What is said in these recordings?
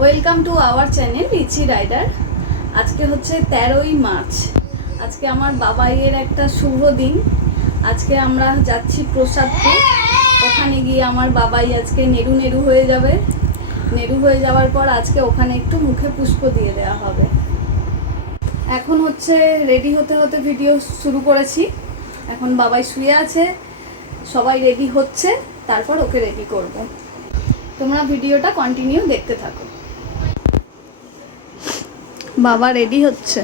Welcome to our channel Lichi Rider আজকে হচ্ছে তেরোই মার্চ। আজকে আমার বাবাইয়ের একটা শুভ দিন। আজকে আমরা যাচ্ছি প্রসাদপুর ওখানে গিয়ে আমার বাবাই আজকে নেড়ু নেড়ু হয়ে যাবে। নেড়ু হয়ে যাওয়ার পর আজকে ওখানে একটু মুখে পুষ্প দিয়ে দেওয়া হবে। এখন হচ্ছে রেডি হতে হতে ভিডিও শুরু করেছি। এখন বাবাই শুয়ে আছে। সবাই রেডি হচ্ছে, তারপর ওকে রেডি করব। তোমরা ভিডিওটা কন্টিনিউ দেখতে থাকো। বাবা রেডি হচ্ছে।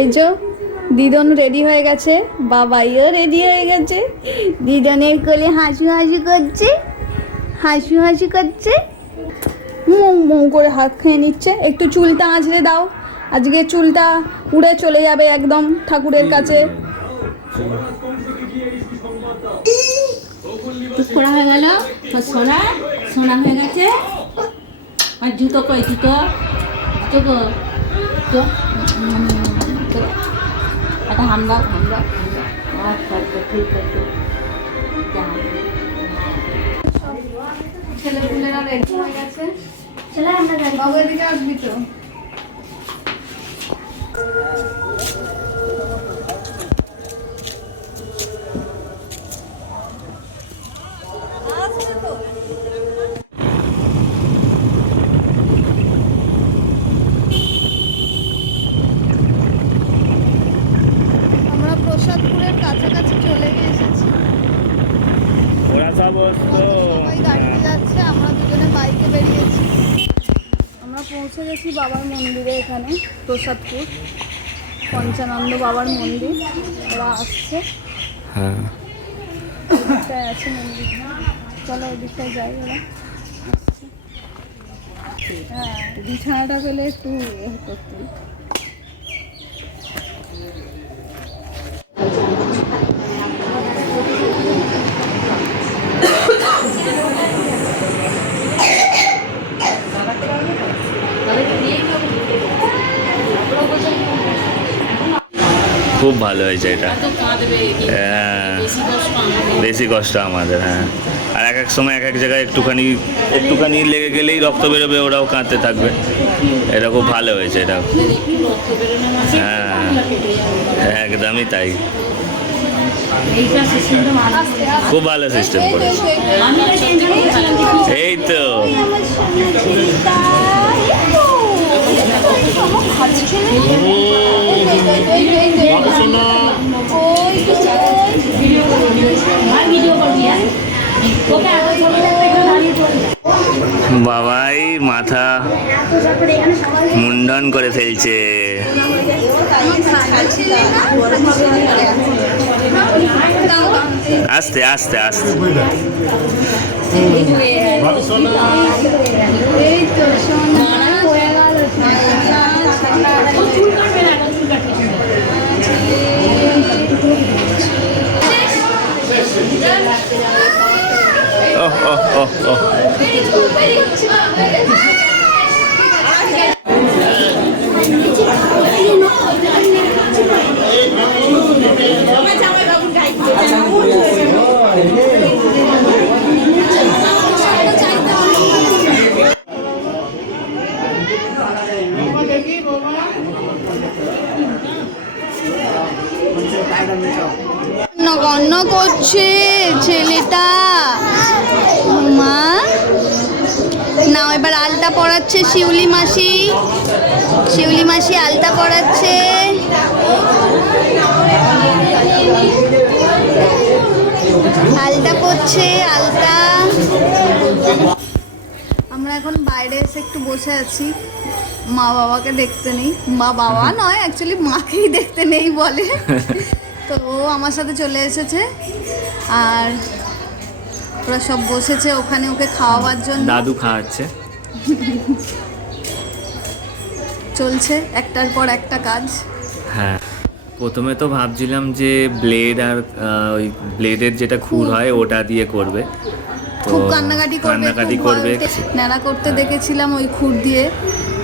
এই যে, দিদন রেডি হয়ে গেছে, বাবাইও রেডি হয়ে গেছে, দিদনের কোলে হাসু হাসু করছে, হাসু হাসু করছে। মৌ মৌ করে হাত খেয়ে নিচ্ছে, একটু চুলটা আঁচড়ে দাও। আজকে চুলটা উড়ে চলে যাবে একদম ঠাকুরের কাছে। টুক করা হয়ে গেল আর সোনা সোনা হয়ে গেছে। আর জুতো কই জুতো? জুতো। একটা হামলা হামলা আচ্ছা আচ্ছা ঠিক আছে। যাও। ছেলেপুলেরা রেডি হয়ে গেছে। চলো আমরা যাই বাবু এদিকে আসবি তো আমরা প্রসাদপুরের কাছাকাছি চলে এসেছি ওরা সব তো সবাই গাড়িতে যাচ্ছে আমরা দুজনে বাইকে বেরিয়েছি আমরা পৌঁছে গেছি বাবার মন্দিরে এখানে প্রসাদপুর। পঞ্চানন্দ বাবার মন্দির। ওরা আসছে। হ্যাঁ। ওদিকটায় আছে মন্দিরটা চলো ওদিকটায় যাই ওরা। আসছে হ্যাঁ বিছানাটা পেলে একটু ইয়ে করতে। খুব ভালো হয়েছে এটা। হ্যাঁ। বেশি কষ্ট আমাদের। বেশি কষ্ট আমাদের হ্যাঁ। আর এক এক সময় এক এক জায়গায় একটুখানি একটুখানি লেগে গেলেই রক্ত বেরোবে ওরাও কাঁদতে থাকবে। এটা খুব ভালো হয়েছে এটা। মানে হ্যাঁ। একদমই তাই। খুব ভালো সিস্টেম এই তো, করেছে এই তো, বাবাই মাথা মুন্ডন করে ফেলছে। আস্তে আস্তে আস্তে কান্না করছে ছেলেটা। মা। নাও, এবার আলতা পড়াচ্ছে শিউলি মাসি। শিউলি মাসি আলতা পড়াচ্ছে আলতা পড়ছে আলতা। আমরা এখন বাইরে এসে একটু বসে আছি। মা বাবাকে দেখতে নেই। মা বাবা নয় অ্যাকচুয়ালি মাকেই দেখতে নেই বলে। তো ও আমার সাথে চলে এসেছে। আর ওরা সব বসেছে ওখানে ওকে খাওয়াবার জন্য। দাদু খাওয়াচ্ছে। চলছে একটার পর একটা কাজ। হ্যাঁ প্রথমে তো ভাবছিলাম যে ব্লেড আর ওই ব্লেডের যেটা খুর। হয় ওটা দিয়ে করবে। খুব কান্নাকাটি করবে কান্নাকাটি করবে। ন্যাড়া করতে দেখেছিলাম ওই খুর দিয়ে।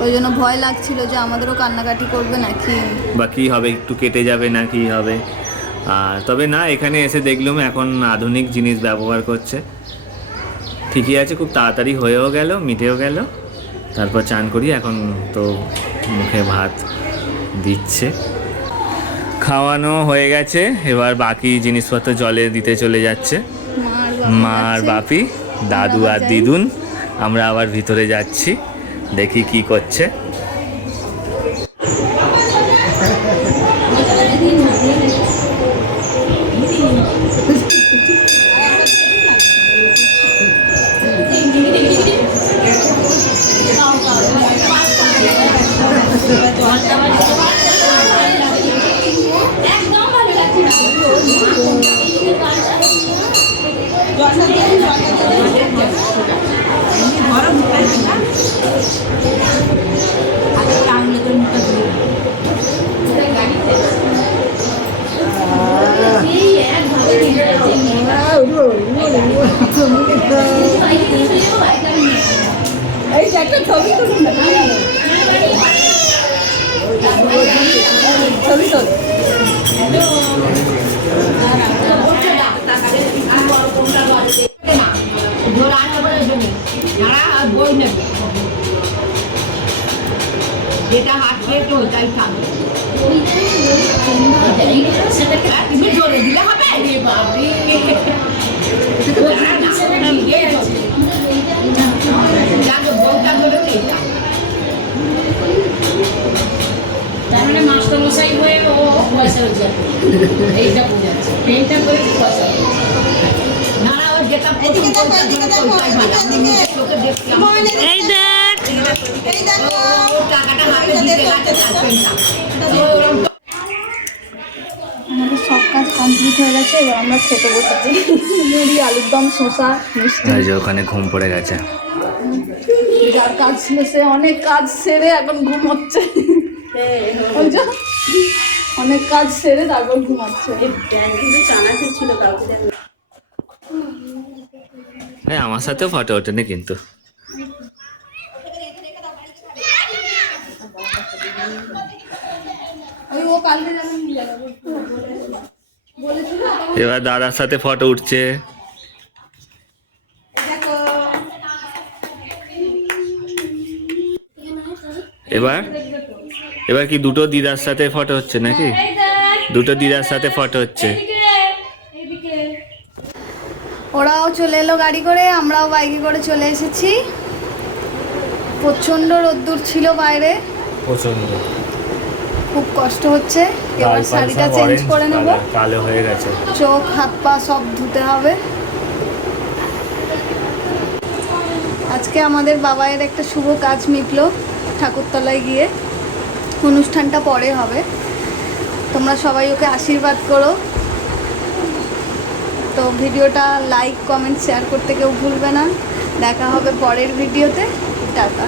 ওই জন্য ভয় লাগছিল যে আমাদেরও কান্নাকাটি করবে নাকি। বা কী হবে একটু কেটে যাবে না কি হবে? আর তবে না এখানে এসে দেখলাম এখন আধুনিক জিনিস ব্যবহার করছে। ঠিকই আছে খুব তাড়াতাড়ি হয়েও গেল মিটেও গেল। তারপর চান করি এখন তো মুখে ভাত দিচ্ছে। খাওয়ানো হয়ে গেছে এবার বাকি জিনিসপত্র জলে দিতে চলে যাচ্ছে। মা আর বাপি দাদু আর দিদুন আমরা আবার ভিতরে যাচ্ছি দেখি কি করছে। এই একটা ছবি তো যেটা হাত খেয়েছে ওটাই খাবে আর তুমি জোরে দিলে হবে এই দেখ। টাকাটা হাতে দিতে আমাদের সব কাজ কমপ্লিট হয়ে গেছে এবার আমরা খেতে বসেছি। মুড়ি আলুর দম শসা মিষ্টি। এই ওখানে ঘুম পড়ে গেছে। যার কাজ ছিল সে অনেক কাজ সেরে এখন ঘুমোচ্ছে ওই যে অনেক কাজ সেরে তারপর ঘুমাচ্ছে হ্যাঁ আমার সাথেও ফটো ওঠেনি কিন্তু। এবার দাদার সাথে ফটো উঠছে। এবার? এবার কি দুটো দিদার সাথে ফটো হচ্ছে নাকি? দুটো দিদার সাথে ফটো হচ্ছে। ওরাও চলে এলো গাড়ি করে আমরাও বাইকে করে চলে এসেছি। প্রচণ্ড রোদ্দুর ছিল বাইরে। প্রচণ্ড খুব কষ্ট হচ্ছে। এবার শাড়িটা চেঞ্জ করে নেব। কালো হয়ে গেছে। চোখ হাত পা সব ধুতে হবে। আজকে আমাদের বাবাইয়ের একটা শুভ কাজ মিটলো ঠাকুরতলায় গিয়ে। অনুষ্ঠানটা পরে হবে। তোমরা সবাই ওকে আশীর্বাদ করো। তো ভিডিওটা লাইক কমেন্ট শেয়ার করতে কেউ ভুলবে না। দেখা হবে পরের ভিডিওতে। টাটা।